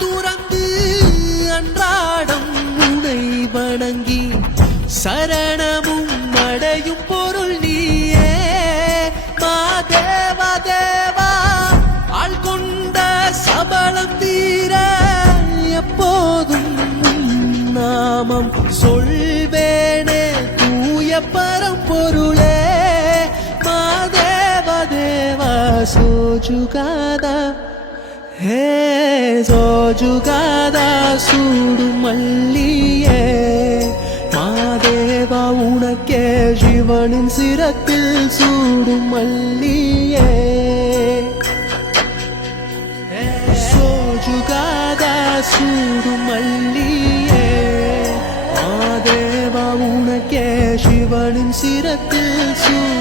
துறந்து அன்றாடம் உனை வணங்கி சரணமும் அடையும் பொருள் நீயே மாதேவா தேவா ஆள் கொண்ட சபலம் தீர எப்போதும் நாமம் சொல்வேனே தூய பரம்பொருளே மாதேவா தேவா சோஜுகாதா ஹே சோஜுகாதா சூடும் மல்லியே மாதேவா உனக்கே சிவனின் சிரத்தில் சூடும் மல்லியே சோஜுகாதா சூடும் மல்லியே மாதேவா உனக்கே சிவனின் சிரத்தில் சூடும்